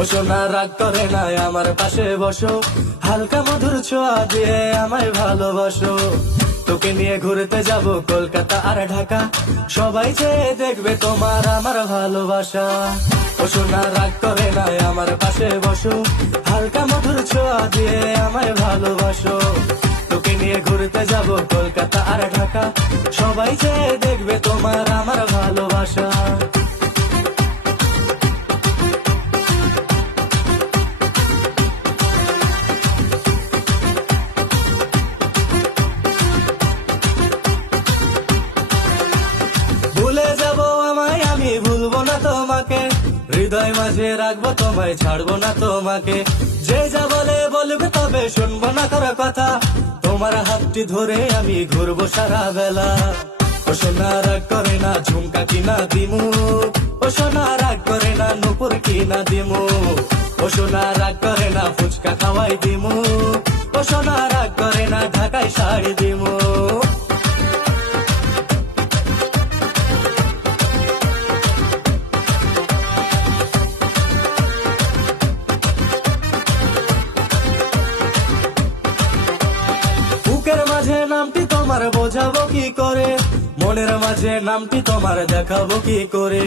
ও সোনা রাগ করে না আমার পাশে বসো, হালকা মধুর ছোঁয়া দিয়ে আমায় ভালোবাসো। তোকে নিয়ে ঘুরতে যাব কলকাতা আর ঢাকা, সবাই চেয়ে দেখবে তোমার আমার ভালোবাসা। ও সোনা রাগ করে না আমার পাশে বসো, হালকা মধুর ছোঁয়া দিয়ে আমায় ভালোবাসো। তোকে নিয়ে ঘুরতে যাব কলকাতা আর ঢাকা, সবাই চেয়ে দেখবে তোমার আমার ভালোবাসা। ভুলে যাব আমায় আমি ভুলবো না তোমাকে, হৃদয় মাঝে রাখবো তোমায় ছাড়বো না তোমাকে। যে যা বলে বলবে তবে শুনবো না কারো কথা, তোমার হাতটি ধরে আমি ঘুরবো সারা বেলা। ও সোনা রাগ করে না ঝুমকা কিনা দিমু, ও সোনা রাগ করে না নুপুর কিনা দিমু। ও সোনা রাগ করে না ফুচকা খাওয়াই দিমু, ও সোনা রাগ করে না ঢাকায় শাড়ি দিমু। বুকের মাঝে নামটি তোমার বোঝাবো কি করে, মনের মাঝে নামটি তোমার দেখাবো কি করে।